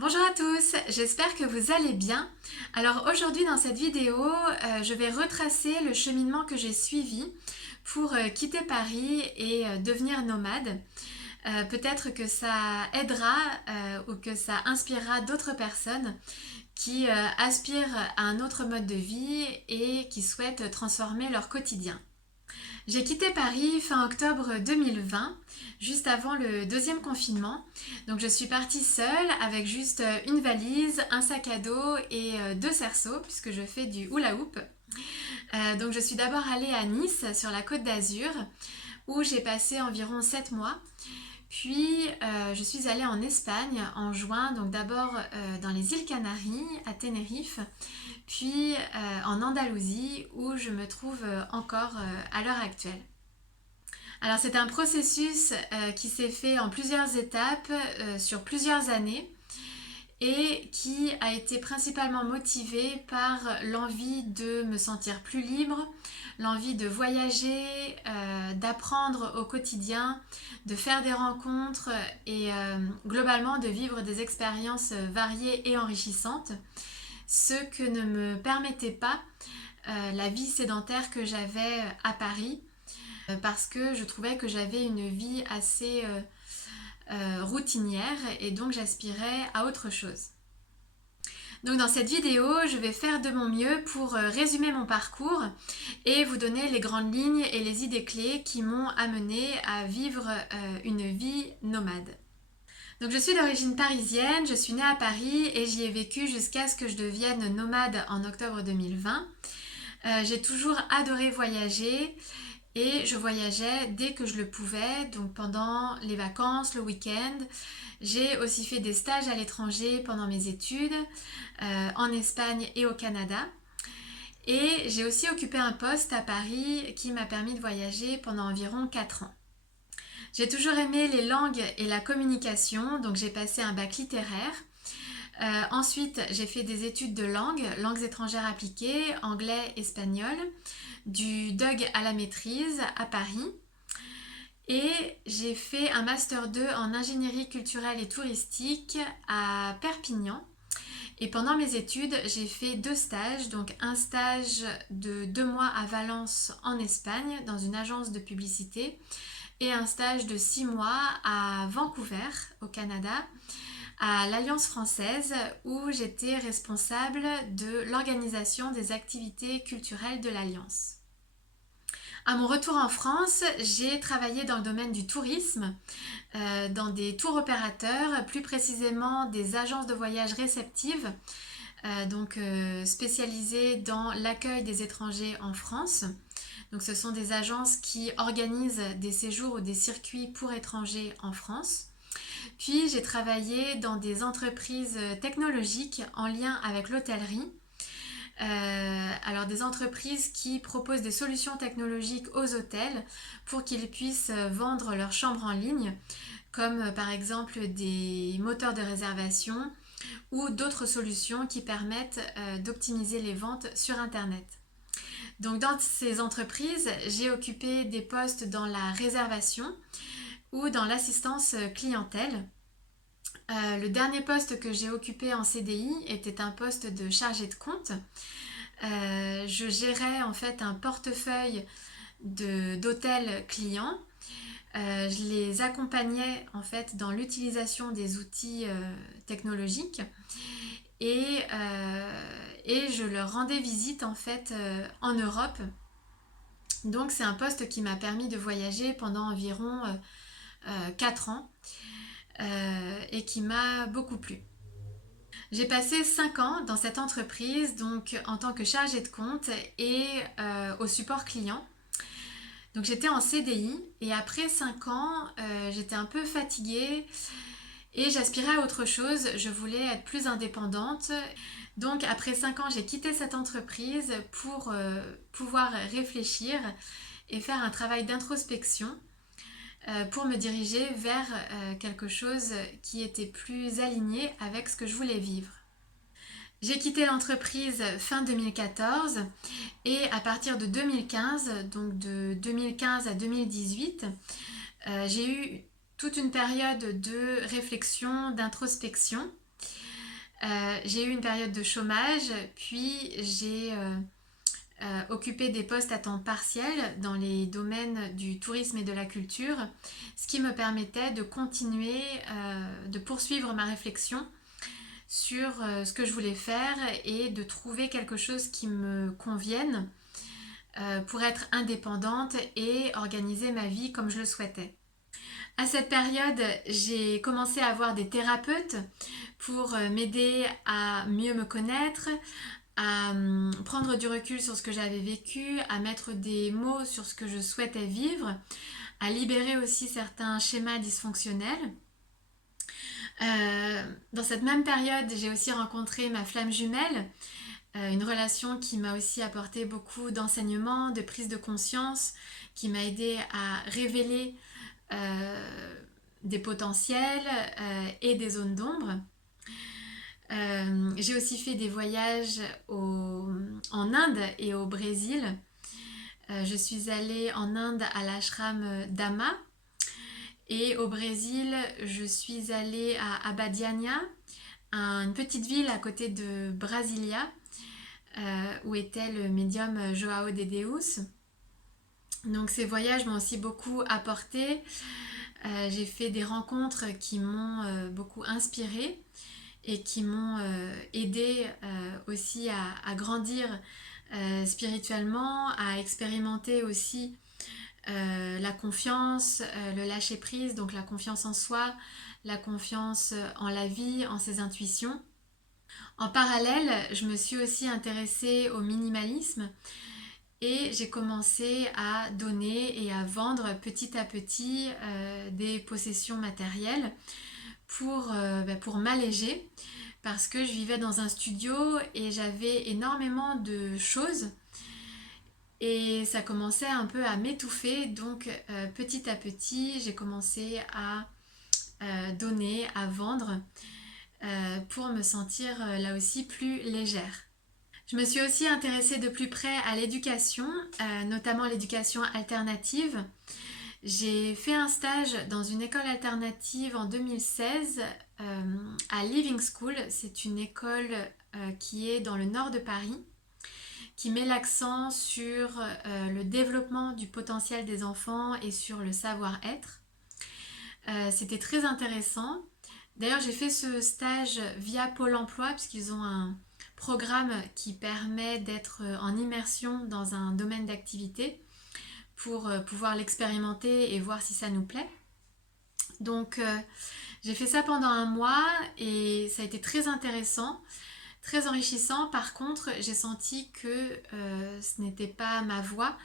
Bonjour à tous, j'espère que vous allez bien. Alors aujourd'hui dans cette vidéo, je vais retracer le cheminement que j'ai suivi pour quitter Paris et devenir nomade. Peut-être que ça aidera ou que ça inspirera d'autres personnes qui aspirent à un autre mode de vie et qui souhaitent transformer leur quotidien. J'ai quitté Paris fin octobre 2020, juste avant le deuxième confinement. Donc je suis partie seule avec juste une valise, un sac à dos et deux cerceaux puisque je fais du hula hoop. Donc je suis d'abord allée à Nice sur la Côte d'Azur où j'ai passé environ 7 mois. Puis je suis allée en Espagne en juin, donc d'abord dans les îles Canaries, à Tenerife, puis en Andalousie où je me trouve encore à l'heure actuelle. Alors c'est un processus qui s'est fait en plusieurs étapes sur plusieurs années et qui a été principalement motivé par l'envie de me sentir plus libre, l'envie de voyager, d'apprendre au quotidien, de faire des rencontres et globalement de vivre des expériences variées et enrichissantes, ce que ne me permettait pas la vie sédentaire que j'avais à Paris parce que je trouvais que j'avais une vie assez routinière et donc j'aspirais à autre chose. Donc dans cette vidéo, je vais faire de mon mieux pour résumer mon parcours et vous donner les grandes lignes et les idées clés qui m'ont amené à vivre une vie nomade. Donc je suis d'origine parisienne, je suis née à Paris et j'y ai vécu jusqu'à ce que je devienne nomade en octobre 2020. J'ai toujours adoré voyager et je voyageais dès que je le pouvais, donc pendant les vacances, le week-end. J'ai aussi fait des stages à l'étranger pendant mes études, en Espagne et au Canada. Et j'ai aussi occupé un poste à Paris qui m'a permis de voyager pendant environ 4 ans. J'ai toujours aimé les langues et la communication, donc j'ai passé un bac littéraire. Ensuite, j'ai fait des études de langues étrangères appliquées, anglais, espagnol, du DUG à la maîtrise à Paris. Et j'ai fait un master 2 en ingénierie culturelle et touristique à Perpignan. Et pendant mes études, j'ai fait 2 stages, donc un stage de 2 mois à Valence en Espagne dans une agence de publicité et un stage de 6 mois à Vancouver au Canada à l'Alliance française où j'étais responsable de l'organisation des activités culturelles de l'Alliance. À mon retour en France, j'ai travaillé dans le domaine du tourisme, dans des tours opérateurs, plus précisément des agences de voyage réceptives, spécialisées dans l'accueil des étrangers en France. Donc ce sont des agences qui organisent des séjours ou des circuits pour étrangers en France. Puis j'ai travaillé dans des entreprises technologiques en lien avec l'hôtellerie. Alors des entreprises qui proposent des solutions technologiques aux hôtels pour qu'ils puissent vendre leurs chambres en ligne, comme par exemple des moteurs de réservation ou d'autres solutions qui permettent d'optimiser les ventes sur Internet. Donc dans ces entreprises, j'ai occupé des postes dans la réservation ou dans l'assistance clientèle. Le dernier poste que j'ai occupé en CDI était un poste de chargé de compte. Je gérais en fait un portefeuille d'hôtels clients. Je les accompagnais en fait dans l'utilisation des outils technologiques et je leur rendais visite en fait en Europe. Donc c'est un poste qui m'a permis de voyager pendant environ 4 ans et qui m'a beaucoup plu. J'ai passé 5 ans dans cette entreprise, donc en tant que chargée de compte et au support client. Donc j'étais en CDI et après 5 ans, j'étais un peu fatiguée et j'aspirais à autre chose. Je voulais être plus indépendante. Donc après 5 ans, j'ai quitté cette entreprise pour pouvoir réfléchir et faire un travail d'introspection pour me diriger vers quelque chose qui était plus aligné avec ce que je voulais vivre. J'ai quitté l'entreprise fin 2014 et à partir de 2015, donc de 2015 à 2018, j'ai eu toute une période de réflexion, d'introspection J'ai eu une période de chômage, puis j'ai occupé des postes à temps partiel dans les domaines du tourisme et de la culture, ce qui me permettait de continuer, de poursuivre ma réflexion sur ce que je voulais faire et de trouver quelque chose qui me convienne pour être indépendante et organiser ma vie comme je le souhaitais. À cette période, j'ai commencé à voir des thérapeutes pour m'aider à mieux me connaître, à prendre du recul sur ce que j'avais vécu, à mettre des mots sur ce que je souhaitais vivre, à libérer aussi certains schémas dysfonctionnels. Dans cette même période, j'ai aussi rencontré ma flamme jumelle, une relation qui m'a aussi apporté beaucoup d'enseignements, de prise de conscience, qui m'a aidé à révéler des potentiels et des zones d'ombre. J'ai aussi fait des voyages en Inde et au Brésil. Je suis allée en Inde à l'ashram d'Ama et au Brésil, je suis allée à Abadiânia, une petite ville à côté de Brasilia, où était le médium João de Deus. Donc ces voyages m'ont aussi beaucoup apporté. J'ai fait des rencontres qui m'ont beaucoup inspirée et qui m'ont aidé aussi à grandir spirituellement, à expérimenter aussi la confiance, le lâcher prise, donc la confiance en soi, la confiance en la vie, en ses intuitions. En parallèle, je me suis aussi intéressée au minimalisme et j'ai commencé à donner et à vendre petit à petit des possessions matérielles pour m'alléger parce que je vivais dans un studio et j'avais énormément de choses et ça commençait un peu à m'étouffer. Donc petit à petit, j'ai commencé à donner, à vendre pour me sentir là aussi plus légère. Je me suis aussi intéressée de plus près à l'éducation, notamment l'éducation alternative. J'ai fait un stage dans une école alternative en 2016 à Living School. C'est une école qui est dans le nord de Paris, qui met l'accent sur le développement du potentiel des enfants et sur le savoir-être. C'était très intéressant. D'ailleurs, j'ai fait ce stage via Pôle emploi, puisqu'ils ont un programme qui permet d'être en immersion dans un domaine d'activité pour pouvoir l'expérimenter et voir si ça nous plaît. Donc j'ai fait ça pendant un mois et ça a été très intéressant, très enrichissant. Par contre, j'ai senti que ce n'était pas ma voie.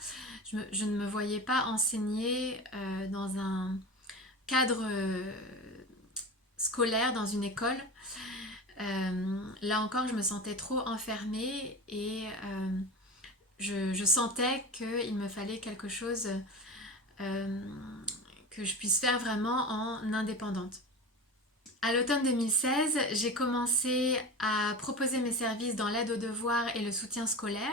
Je ne me voyais pas enseigner dans un cadre scolaire, dans une école. Là encore, je me sentais trop enfermée et je sentais qu'il me fallait quelque chose que je puisse faire vraiment en indépendante. À l'automne 2016, j'ai commencé à proposer mes services dans l'aide aux devoirs et le soutien scolaire.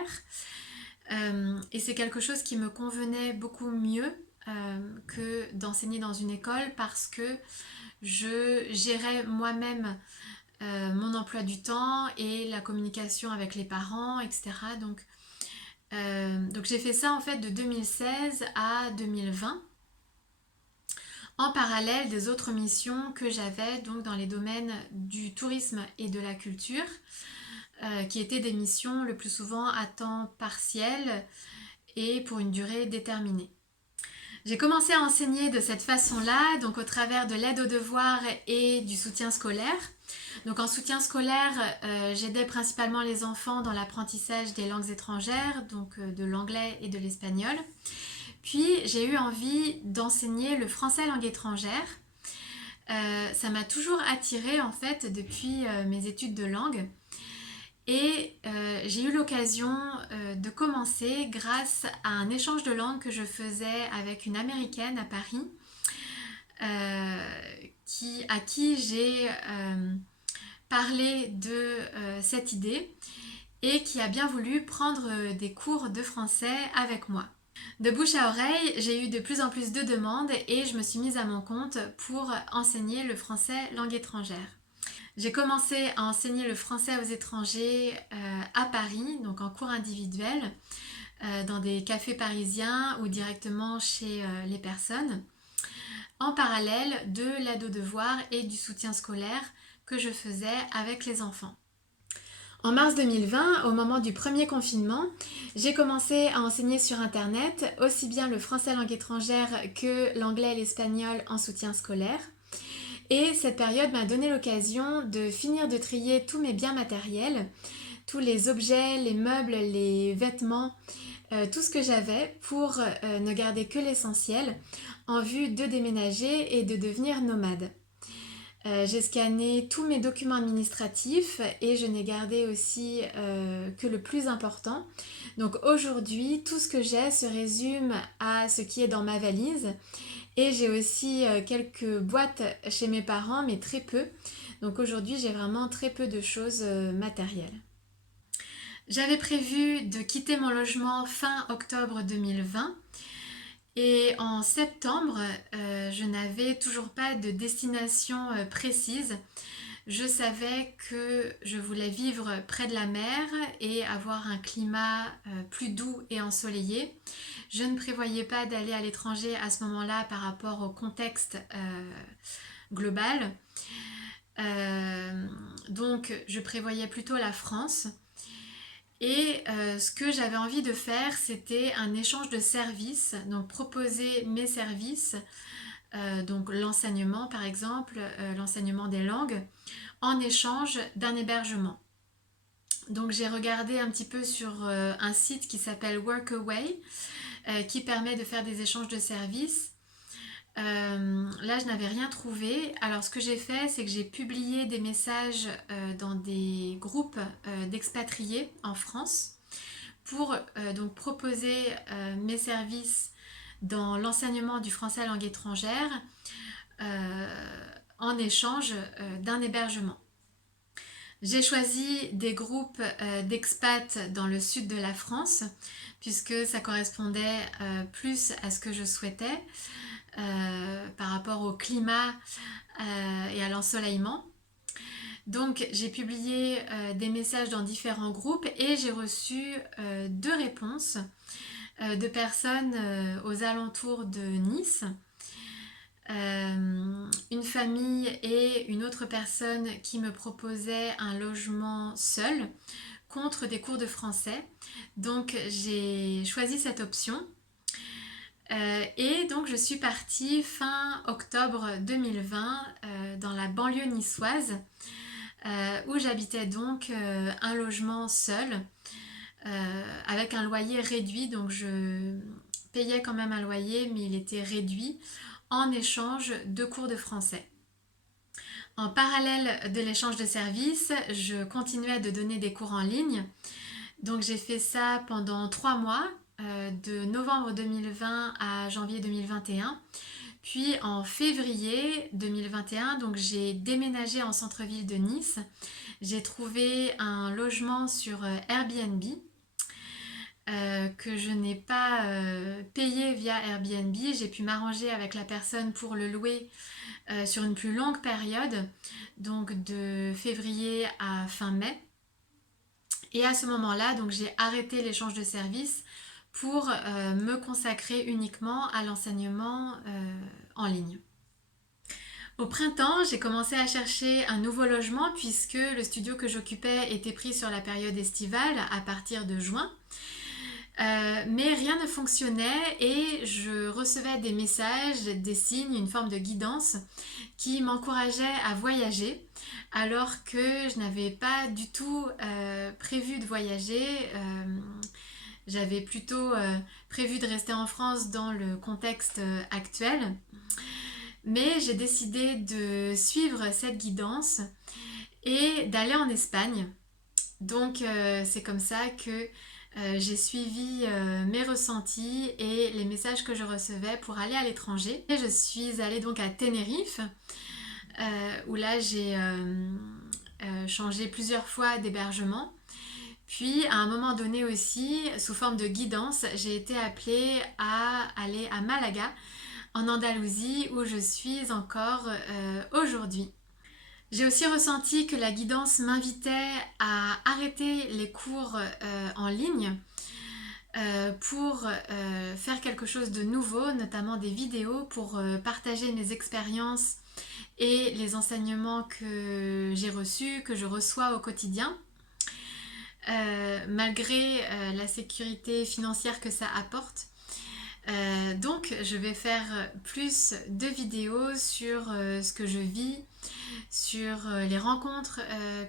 Et c'est quelque chose qui me convenait beaucoup mieux que d'enseigner dans une école parce que je gérais moi-même mon emploi du temps et la communication avec les parents, etc. Donc j'ai fait ça en fait de 2016 à 2020 en parallèle des autres missions que j'avais donc dans les domaines du tourisme et de la culture qui étaient des missions le plus souvent à temps partiel et pour une durée déterminée. J'ai commencé à enseigner de cette façon-là, donc au travers de l'aide aux devoirs et du soutien scolaire. Donc en soutien scolaire, j'aidais principalement les enfants dans l'apprentissage des langues étrangères, donc de l'anglais et de l'espagnol. Puis j'ai eu envie d'enseigner le français langue étrangère. Ça m'a toujours attirée en fait depuis mes études de langue. Et j'ai eu l'occasion de commencer grâce à un échange de langue que je faisais avec une américaine à Paris, à qui j'ai parlé de cette idée et qui a bien voulu prendre des cours de français avec moi. De bouche à oreille, j'ai eu de plus en plus de demandes et je me suis mise à mon compte pour enseigner le français langue étrangère. J'ai commencé à enseigner le français aux étrangers à Paris, donc en cours individuel, dans des cafés parisiens ou directement chez les personnes, en parallèle de l'aide aux devoirs et du soutien scolaire que je faisais avec les enfants. En mars 2020, au moment du premier confinement, j'ai commencé à enseigner sur Internet aussi bien le français langue étrangère que l'anglais et l'espagnol en soutien scolaire. Et cette période m'a donné l'occasion de finir de trier tous mes biens matériels, tous les objets, les meubles, les vêtements, tout ce que j'avais pour ne garder que l'essentiel en vue de déménager et de devenir nomade. J'ai scanné tous mes documents administratifs et je n'ai gardé aussi que le plus important. Donc aujourd'hui, tout ce que j'ai se résume à ce qui est dans ma valise. Et j'ai aussi quelques boîtes chez mes parents, mais très peu. Donc aujourd'hui, j'ai vraiment très peu de choses matérielles. J'avais prévu de quitter mon logement fin octobre 2020. Et en septembre, je n'avais toujours pas de destination précise. Je savais que je voulais vivre près de la mer et avoir un climat plus doux et ensoleillé. Je ne prévoyais pas d'aller à l'étranger à ce moment-là par rapport au contexte global. Donc je prévoyais plutôt la France. Et ce que j'avais envie de faire, c'était un échange de services, donc proposer mes services, donc l'enseignement par exemple, l'enseignement des langues, en échange d'un hébergement. Donc j'ai regardé un petit peu sur un site qui s'appelle Workaway, qui permet de faire des échanges de services. Là, je n'avais rien trouvé. Alors, ce que j'ai fait, c'est que j'ai publié des messages dans des groupes d'expatriés en France pour donc proposer mes services dans l'enseignement du français langue étrangère en échange d'un hébergement. J'ai choisi des groupes d'expats dans le sud de la France puisque ça correspondait plus à ce que je souhaitais. Par rapport au climat et à l'ensoleillement. Donc j'ai publié des messages dans différents groupes et j'ai reçu 2 réponses de personnes aux alentours de Nice. Une famille et une autre personne qui me proposait un logement seul contre des cours de français. Donc j'ai choisi cette option. Et donc je suis partie fin octobre 2020 dans la banlieue niçoise où j'habitais donc un logement seul avec un loyer réduit. Donc je payais quand même un loyer mais il était réduit en échange de cours de français. En parallèle de l'échange de services, je continuais de donner des cours en ligne. Donc j'ai fait ça pendant 3 mois. De novembre 2020 à janvier 2021. Puis en février 2021, donc j'ai déménagé en centre-ville de Nice. J'ai trouvé un logement sur Airbnb que je n'ai pas payé via Airbnb. J'ai pu m'arranger avec la personne pour le louer sur une plus longue période, donc de février à fin mai. Et à ce moment-là, donc j'ai arrêté l'échange de services pour me consacrer uniquement à l'enseignement en ligne. Au printemps, j'ai commencé à chercher un nouveau logement puisque le studio que j'occupais était pris sur la période estivale à partir de juin. Mais rien ne fonctionnait et je recevais des messages, des signes, une forme de guidance qui m'encourageait à voyager alors que je n'avais pas du tout prévu de voyager. J'avais plutôt prévu de rester en France dans le contexte actuel. Mais j'ai décidé de suivre cette guidance et d'aller en Espagne. Donc c'est comme ça que j'ai suivi mes ressentis et les messages que je recevais pour aller à l'étranger. Et je suis allée donc à Tenerife, où là j'ai changé plusieurs fois d'hébergement. Puis à un moment donné aussi, sous forme de guidance, j'ai été appelée à aller à Malaga, en Andalousie, où je suis encore aujourd'hui. J'ai aussi ressenti que la guidance m'invitait à arrêter les cours en ligne pour faire quelque chose de nouveau, notamment des vidéos pour partager mes expériences et les enseignements que j'ai reçus, que je reçois au quotidien. Malgré la sécurité financière que ça apporte. Donc je vais faire plus de vidéos sur ce que je vis, sur les rencontres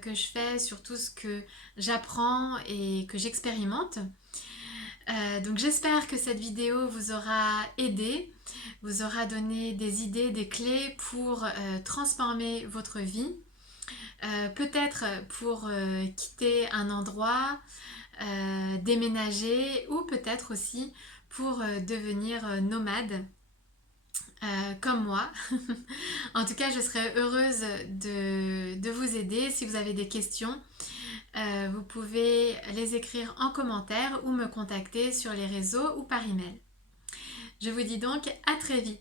que je fais, sur tout ce que j'apprends et que j'expérimente. Donc j'espère que cette vidéo vous aura aidé, vous aura donné des idées, des clés pour transformer votre vie. Peut-être pour quitter un endroit, déménager ou peut-être aussi pour devenir nomade comme moi. En tout cas, je serais heureuse de vous aider. Si vous avez des questions, vous pouvez les écrire en commentaire ou me contacter sur les réseaux ou par email. Je vous dis donc à très vite.